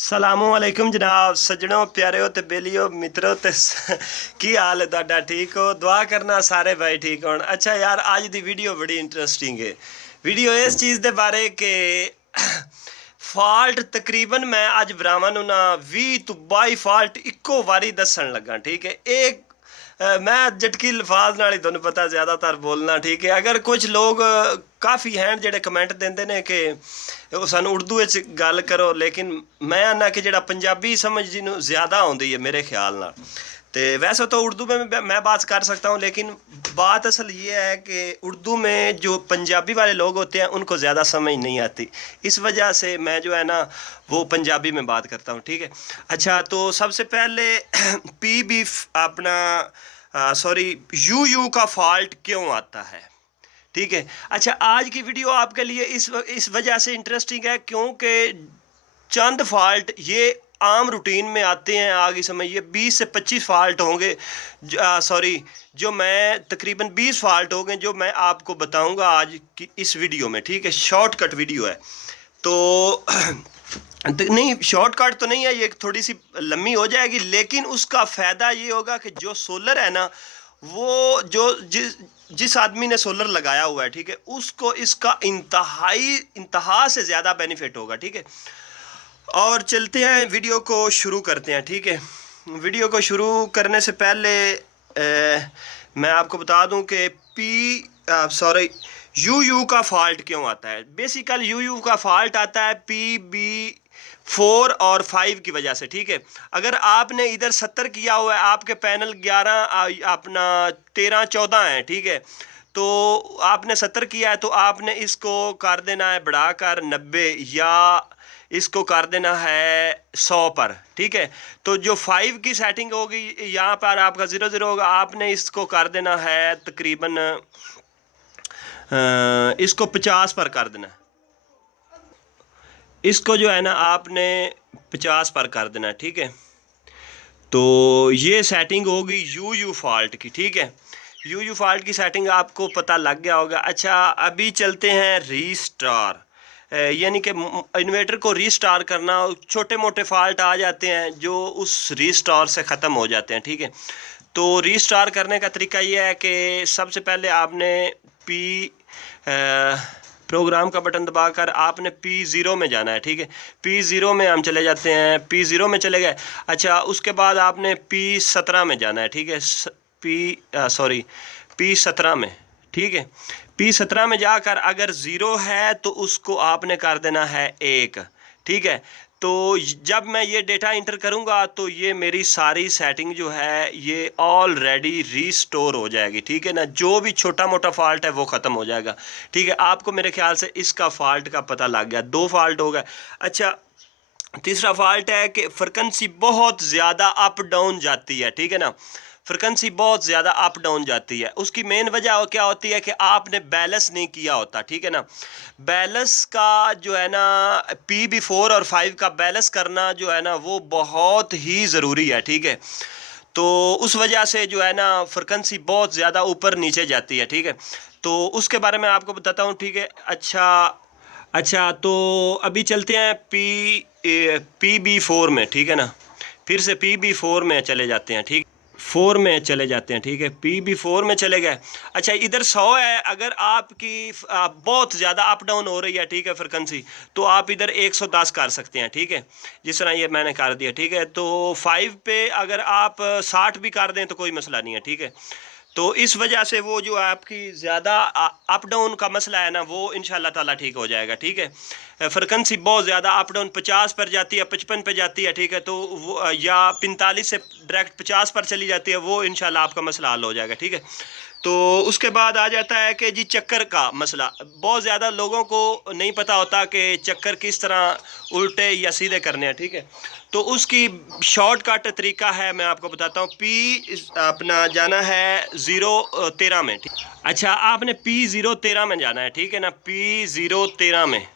सलामुअलैकुम जनाब सज्जनों प्यारे ते बेलियो मित्रों ते की हाल है तुहाडा ठीक हो। दुआ करना सारे भाई ठीक हो। अच्छा यार आज दी वीडियो बड़ी इंटरेस्टिंग है। वीडियो इस चीज़ के बारे के फॉल्ट तकरीबन मैं अज भरावां नूं ना 20 तो 22 फॉल्ट इक्को वारी दसन लगा। ठीक है एक मैं झटकी लफाज नाल ही तुहानूं पता ज़्यादातर बोलना ठीक है। अगर कुछ लोग काफ़ी हैं जेडे कमेंट देंदे ने कि सानूं उर्दू विच गल करो, लेकिन मैं आना कि जेड़ा पंजाबी समझ जिन्हों ज़्यादा आउंदी है मेरे ख्याल नाल। तो वैसे तो उर्दू में मैं बात कर सकता हूँ, लेकिन बात असल ये है कि उर्दू में जो पंजाबी वाले लोग होते हैं उनको ज़्यादा समझ नहीं आती। इस वजह से मैं जो है ना वो पंजाबी में बात करता हूँ। ठीक है। अच्छा तो सबसे पहले पी बी अपना सॉरी यू का फॉल्ट क्यों आता है। ठीक है। अच्छा आज की वीडियो आपके लिए इस वजह से इंटरेस्टिंग है क्योंकि चंद फॉल्ट ये आम रूटीन में आते हैं। आगे समझिए 20 से 25 फॉल्ट होंगे, सॉरी जो मैं तकरीबन 20 फॉल्ट होंगे जो मैं आपको बताऊंगा आज की इस वीडियो में। ठीक है। शॉर्टकट वीडियो है तो नहीं शॉर्टकट तो नहीं है, ये थोड़ी सी लंबी हो जाएगी, लेकिन उसका फ़ायदा ये होगा कि जो सोलर है ना वो जो जिस आदमी ने सोलर लगाया हुआ है ठीक है उसको इसका इंतहा से ज़्यादा बेनिफिट होगा। ठीक है। और चलते हैं वीडियो को शुरू करते हैं। ठीक है। वीडियो को शुरू करने से पहले मैं आपको बता दूं कि सॉरी यू का फॉल्ट क्यों आता है। बेसिकल यू का फॉल्ट आता है PB4 और 5 की वजह से। ठीक है। अगर आपने इधर 70 किया हुआ है, आपके पैनल 11 अपना 13 14 है। ठीक है। तो आपने 70 किया है तो आपने इसको कर देना है बढ़ाकर 90 या इसको कर देना है 100 पर। ठीक है। तो जो 5 की सेटिंग होगी यहाँ पर आपका 00 होगा, आपने इसको कर देना है तकरीबन इसको 50 पर कर देना। इसको जो है ना आपने 50 पर कर देना। ठीक है। तो ये सेटिंग होगी यू फॉल्ट की। ठीक है। यू फॉल्ट की सेटिंग आपको पता लग गया होगा। अच्छा अभी चलते हैं रीस्टार, यानी कि इन्वर्टर को रीस्टार करना। छोटे मोटे फॉल्ट आ जाते हैं जो उस रीस्टार से ख़त्म हो जाते हैं। ठीक है। तो रीस्टार करने का तरीका ये है कि सबसे पहले आपने पी प्रोग्राम का बटन दबाकर आपने P0 में जाना है। ठीक है। P0 में हम चले जाते हैं, P0 में चले गए। अच्छा उसके बाद आपने P17 में जाना है। ठीक है। P17 में। ठीक है। P17 में जाकर अगर 0 है तो उसको आपने कर देना है 1। ठीक है। तो जब मैं ये डेटा इंटर करूंगा तो ये मेरी सारी सेटिंग जो है ये ऑलरेडी रीस्टोर हो जाएगी। ठीक है ना। जो भी छोटा मोटा फॉल्ट है वो ख़त्म हो जाएगा। ठीक है। आपको मेरे ख्याल से इसका फॉल्ट का पता लग गया। 2 फॉल्ट हो गए। अच्छा तीसरा फॉल्ट है कि फ्रिक्वेंसी बहुत ज़्यादा अप डाउन जाती है। ठीक है ना। फ्रिक्वेंसी बहुत ज़्यादा अप डाउन जाती है। उसकी मेन वजह क्या होती है कि आपने बैलेंस नहीं किया होता। ठीक है ना। बैलेंस का जो है ना PB4 और 5 का बैलेंस करना जो है ना वो बहुत ही ज़रूरी है। ठीक है। तो उस वजह से जो है ना फ्रिक्वेंसी बहुत ज़्यादा ऊपर नीचे जाती है। ठीक है। तो उसके बारे में आपको बताता हूँ। ठीक है। अच्छा तो अभी चलते हैं PB4 में। ठीक है ना। फिर से PB4 में चले जाते हैं। ठीक 4 में चले जाते हैं। ठीक है। PB4 में चले गए। अच्छा इधर 100 है, अगर आपकी बहुत ज़्यादा अप डाउन हो रही है ठीक है फ्रिक्वेंसी, तो आप इधर 110 कर सकते हैं। ठीक है। जिस तरह ये मैंने कर दिया। ठीक है। तो 5 पे अगर आप 60 भी कर दें तो कोई मसला नहीं है। ठीक है। तो इस वजह से वो जो आपकी ज़्यादा अप डाउन का मसला है ना वो इंशाल्लाह ताला ठीक हो जाएगा। ठीक है। फ्रिक्वेंसी बहुत ज़्यादा अप डाउन 50 पर जाती है, 55 पर जाती है। ठीक है। तो वो या 45 से डायरेक्ट 50 पर चली जाती है, वो इंशाल्लाह आपका मसला हल हो जाएगा। ठीक है। तो उसके बाद आ जाता है कि जी चक्कर का मसला। बहुत ज़्यादा लोगों को नहीं पता होता कि चक्कर किस तरह उल्टे या सीधे करने हैं। ठीक है। तो उसकी शॉर्टकट तरीका है, मैं आपको बताता हूँ। अपना जाना है 013 में। ठीक। अच्छा आपने P013 में जाना है। ठीक है ना। P013 में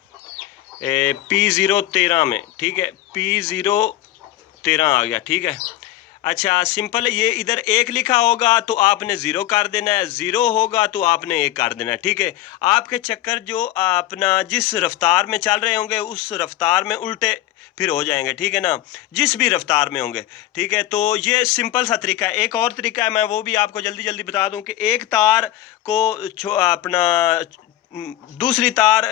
P013 में। ठीक है। P013 आ गया। ठीक है। अच्छा सिंपल, ये इधर एक लिखा होगा तो आपने ज़ीरो कर देना है, ज़ीरो होगा तो आपने एक कर देना है, ठीक है। आपके चक्कर जो अपना जिस रफ्तार में चल रहे होंगे उस रफ्तार में उल्टे फिर हो जाएंगे, ठीक है ना, जिस भी रफ्तार में होंगे, ठीक है। तो ये सिंपल सा तरीका है। एक और तरीका है, मैं वो भी आपको जल्दी जल्दी बता दूं कि एक तार को अपना दूसरी तार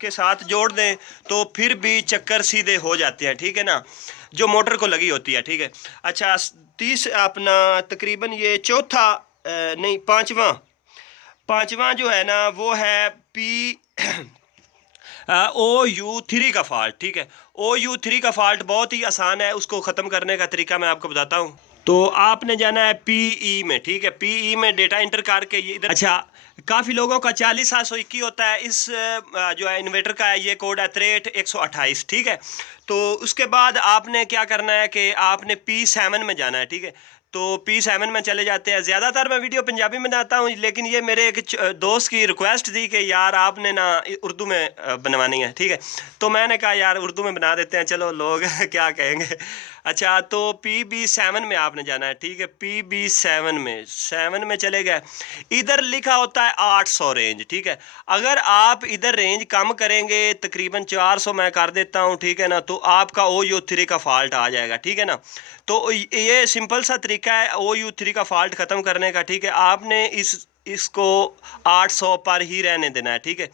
के साथ जोड़ दें तो फिर भी चक्कर सीधे हो जाते हैं, ठीक है ना, जो मोटर को लगी होती है, ठीक है। अच्छा, तीस अपना तकरीबन ये चौथा नहीं पांचवा, पांचवा जो है ना वो है पी OU3 का फॉल्ट, ठीक है। OU3 का फॉल्ट बहुत ही आसान है, उसको ख़त्म करने का तरीका मैं आपको बताता हूँ। तो आपने जाना है PE में, ठीक है। PE में डेटा इंटर करके ये इधर, अच्छा काफ़ी लोगों का 40,721 होता है, इस जो है इन्वेटर का है ये कोड है 63,128, ठीक है। तो उसके बाद आपने क्या करना है कि आपने P7 में जाना है, ठीक है। तो P7 में चले जाते हैं। ज़्यादातर मैं वीडियो पंजाबी में बनाता हूँ, लेकिन ये मेरे एक दोस्त की रिक्वेस्ट थी कि यार आपने ना उर्दू में बनवानी है, ठीक है। तो मैंने कहा यार उर्दू में बना देते हैं, चलो लोग क्या कहेंगे। अच्छा, तो PB7 में आपने जाना है, ठीक है। PB7 में 7 में चले गए, इधर लिखा होता है 800 रेंज, ठीक है। अगर आप इधर रेंज कम करेंगे तकरीबन 400 मैं कर देता हूँ, ठीक है ना, तो आपका OU3 का फॉल्ट आ जाएगा, ठीक है ना। तो ये सिंपल सा तरीका है OU3 का फॉल्ट ख़त्म करने का, ठीक है। आपने इसको 800 पर ही रहने देना है, ठीक है।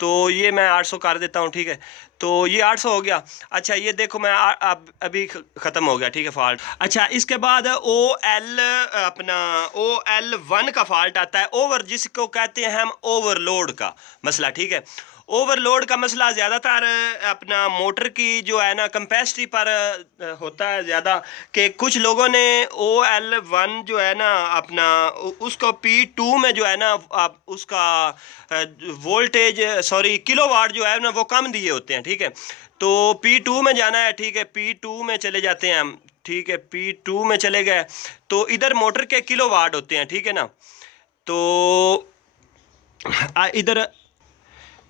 तो ये मैं 800 कर देता हूँ, ठीक है। तो ये 800 हो गया। अच्छा ये देखो मैं अब अभी ख़त्म हो गया, ठीक है फॉल्ट। अच्छा इसके बाद OL अपना OL1 का फॉल्ट आता है, ओवर, जिसको कहते हैं हम ओवरलोड का मसला, ठीक है। ओवरलोड का मसला ज़्यादातर अपना मोटर की जो है ना कैपेसिटी पर होता है ज़्यादा, कि कुछ लोगों ने OL1 जो है ना अपना उसको P2 में जो है ना आप उसका वोल्टेज सॉरी किलोवाट जो है ना वो कम दिए होते हैं, ठीक है। तो P2 में जाना है, ठीक है। P2 में चले जाते हैं हम, ठीक है। P2 में चले गए तो इधर मोटर के किलोवाट होते हैं, ठीक है ना। तो इधर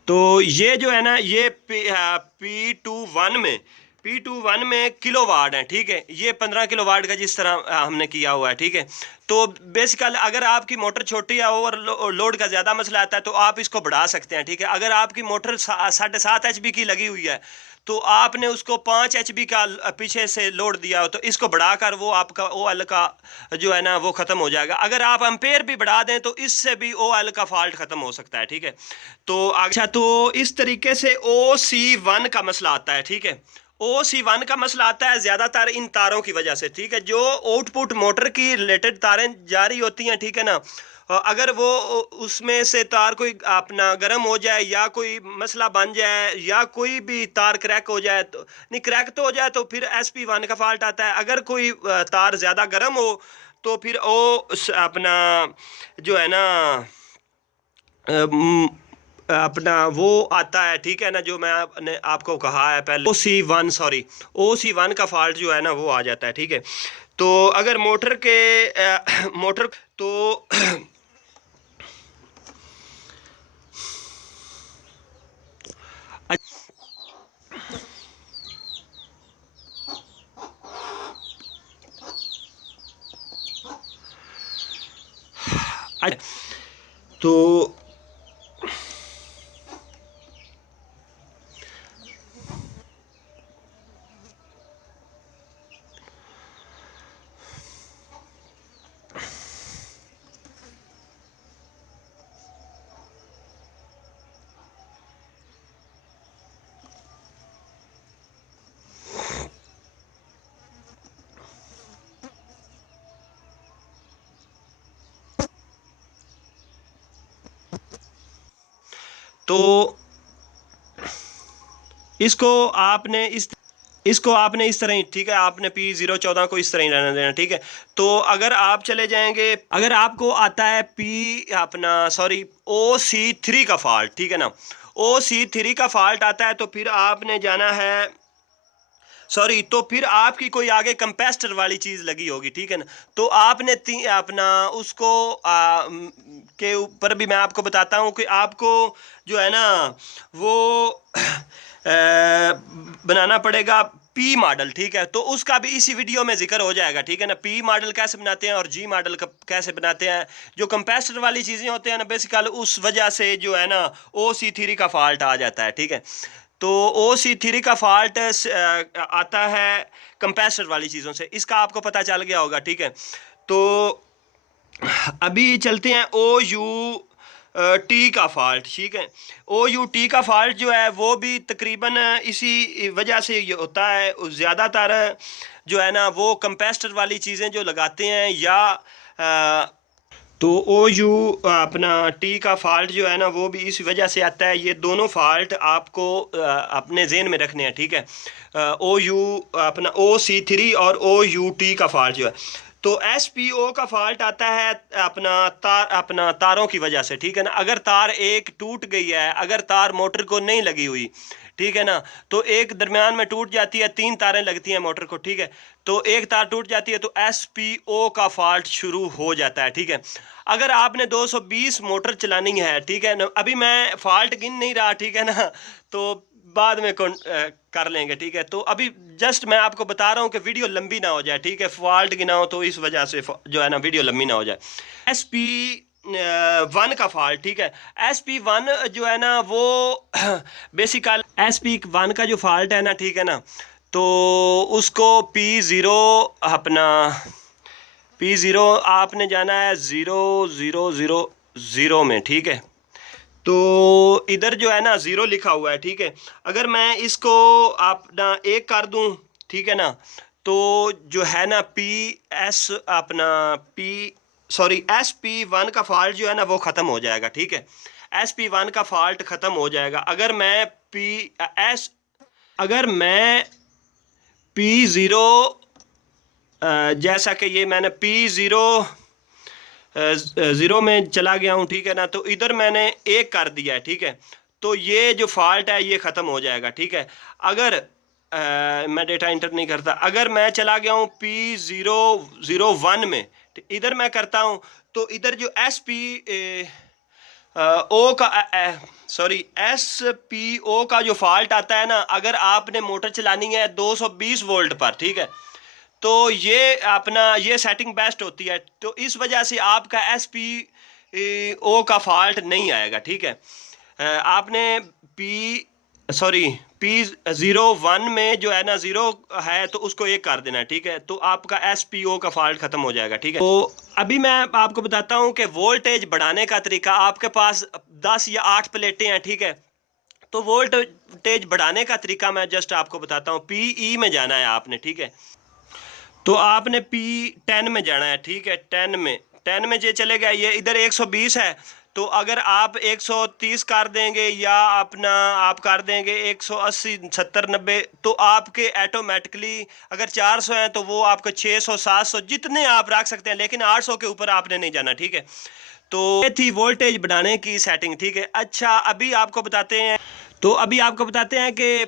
तो ये जो है ना ये P21 में P21 में किलोवाट है, ठीक है। ये 15 किलोवाट का जिस तरह हमने किया हुआ है, ठीक है। तो बेसिकली अगर आपकी मोटर छोटी है, ओवर लोड का ज़्यादा मसला आता है तो आप इसको बढ़ा सकते हैं, ठीक है। अगर आपकी मोटर 7.5 HP की लगी हुई है तो आपने उसको 5 HP का पीछे से लोड दिया हो तो इसको बढ़ाकर वो आपका OL का जो है ना वो ख़त्म हो जाएगा। अगर आप एम्पेयर भी बढ़ा दें तो इससे भी OL का फॉल्ट ख़त्म हो सकता है, ठीक है। तो अच्छा, तो इस तरीके से OC1 का मसला आता है, ठीक है। OC1 का मसला आता है ज़्यादातर इन तारों की वजह से, ठीक है। जो आउटपुट मोटर की रिलेटेड तारें जारी होती हैं, ठीक है ना, अगर वो उसमें से तार कोई अपना गर्म हो जाए या कोई मसला बन जाए या कोई भी तार क्रैक हो जाए, तो नहीं क्रैक तो हो जाए तो फिर SP1 का फॉल्ट आता है। अगर कोई तार ज़्यादा गर्म हो तो फिर वो अपना जो है ना अपना वो आता है, ठीक है ना, जो मैंने आपको कहा है पहले OC1 सॉरी OC1 का फॉल्ट जो है ना वो आ जाता है, ठीक है। तो अगर मोटर के मोटर तो तो तो इसको आपने इस तरह ही, ठीक है। आपने P014 को इस तरह ही रहने देना, ठीक है। तो अगर आप चले जाएंगे, अगर आपको आता है अपना सॉरी OC3 का फॉल्ट, ठीक है ना, OC3 का फॉल्ट आता है तो फिर आपने जाना है सॉरी, तो फिर आपकी कोई आगे कंपेस्टर वाली चीज़ लगी होगी, ठीक है ना। तो आपने अपना उसको के ऊपर भी मैं आपको बताता हूँ कि आपको जो है ना वो बनाना पड़ेगा पी मॉडल, ठीक है, तो उसका भी इसी वीडियो में जिक्र हो जाएगा, ठीक है ना। पी मॉडल कैसे बनाते हैं और जी मॉडल कैसे बनाते हैं। जो कंप्रेसर वाली चीज़ें होते हैं ना, बेसिकली उस वजह से जो है ना OC3 का फॉल्ट आ जाता है, ठीक है। तो OC3 का फॉल्ट आता है कंप्रेसर वाली चीज़ों से, इसका आपको पता चल गया होगा, ठीक है। तो अभी चलते हैं OU टी का फॉल्ट, ठीक है। OU टी का फॉल्ट जो है वो भी तकरीबन इसी वजह से ये होता है। ज़्यादातर जो है ना वो कंप्रेसर वाली चीज़ें जो लगाते हैं या तो अपना टी का फॉल्ट जो है ना वो भी इस वजह से आता है। ये दोनों फॉल्ट आपको अपने जेहन में रखने हैं, ठीक है। अपना OC3 और OU टी का फॉल्ट जो है, तो SPO का फॉल्ट आता है अपना तारों की वजह से, ठीक है ना। अगर तार एक टूट गई है, अगर तार मोटर को नहीं लगी हुई, ठीक है ना, तो एक दरमियान में टूट जाती है, 3 तारें लगती हैं मोटर को, ठीक है, तो एक तार टूट जाती है तो SPO का फॉल्ट शुरू हो जाता है, ठीक है। अगर आपने 220 मोटर चलानी है, ठीक है ना, अभी मैं फॉल्ट गिन नहीं रहा, ठीक है ना, तो बाद में कर लेंगे, ठीक है। तो अभी जस्ट मैं आपको बता रहा हूँ कि वीडियो लंबी ना हो जाए, ठीक है। फॉल्ट गिनाओ तो इस वजह से जो है ना वीडियो लंबी ना हो जाए। SP1 का फॉल्ट, ठीक है। SP1 जो है ना वो बेसिकल SP1 का जो फॉल्ट है ना, ठीक है ना, तो उसको P0 अपना P0 आपने जाना है 0000 में, ठीक है। तो इधर जो है ना 0 लिखा हुआ है, ठीक है। अगर मैं इसको अपना 1 कर दूं, ठीक है ना, तो जो है ना SP1 का फॉल्ट जो है ना वो ख़त्म हो जाएगा, ठीक है। SP1 का फॉल्ट ख़त्म हो जाएगा अगर मैं P0 जैसा कि ये मैंने P0 में चला गया हूँ, ठीक है ना, तो इधर मैंने 1 कर दिया है, ठीक है। तो ये जो फॉल्ट है ये ख़त्म हो जाएगा, ठीक है। अगर मैं डेटा इंटर नहीं करता, अगर मैं चला गया हूँ P001 में, इधर मैं करता हूँ, तो इधर जो SPO का जो फॉल्ट आता है ना, अगर आपने मोटर चलानी है 220 वोल्ट पर, ठीक है, तो ये अपना ये सेटिंग बेस्ट होती है, तो इस वजह से आपका SPO का फॉल्ट नहीं आएगा, ठीक है। आपने P01 में जो है ना 0 है तो उसको 1 कर देना है, ठीक है, तो आपका SPO का फॉल्ट ख़त्म हो जाएगा, ठीक है। तो अभी मैं आपको बताता हूँ कि वोल्टेज बढ़ाने का तरीका। आपके पास 10 या 8 प्लेटें हैं, ठीक है, तो वोल्टेज बढ़ाने का तरीका मैं जस्ट आपको बताता हूँ। PE में जाना है आपने, ठीक है, तो आपने P10 में जाना है, ठीक है। 10 में ये चलेगा, ये इधर 120 है, तो अगर आप 130 कर देंगे या अपना आप कर देंगे 180 70 90, तो आपके ऑटोमेटिकली अगर 400 हैं तो वो आपको 600 700 जितने आप रख सकते हैं, लेकिन 800 के ऊपर आपने नहीं जाना, ठीक है। तो ये थी वोल्टेज बढ़ाने की सेटिंग, ठीक है। अच्छा अभी आपको बताते हैं कि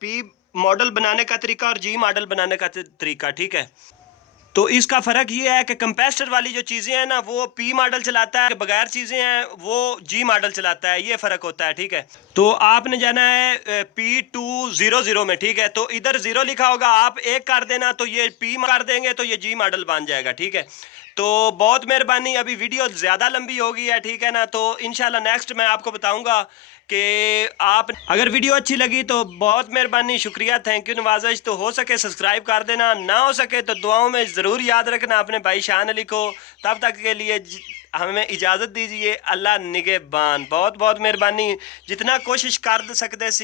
पी मॉडल बनाने का तरीका और जी मॉडल बनाने का तरीका, ठीक है। तो इसका फ़र्क ये है कि कंप्रेसर वाली जो चीज़ें हैं ना वो P मॉडल चलाता है, बगैर चीज़ें हैं वो G मॉडल चलाता है, ये फ़र्क होता है, ठीक है। तो आपने जाना है P200 में, ठीक है, तो इधर 0 लिखा होगा, आप 1 कर देना तो ये P कर देंगे तो ये G मॉडल बन जाएगा, ठीक है। तो बहुत मेहरबानी, अभी वीडियो ज़्यादा लंबी हो गई है, ठीक है ना, तो इंशाल्लाह नेक्स्ट मैं आपको बताऊँगा कि आप अगर वीडियो अच्छी लगी तो बहुत मेहरबानी, शुक्रिया, थैंक यू, नवाजिश। तो हो सके सब्सक्राइब कर देना, ना हो सके तो दुआओं में ज़रूर याद रखना अपने भाई शान अली को। तब तक के लिए हमें इजाज़त दीजिए, अल्लाह निगहबान। बहुत बहुत मेहरबानी, जितना कोशिश कर सकते सी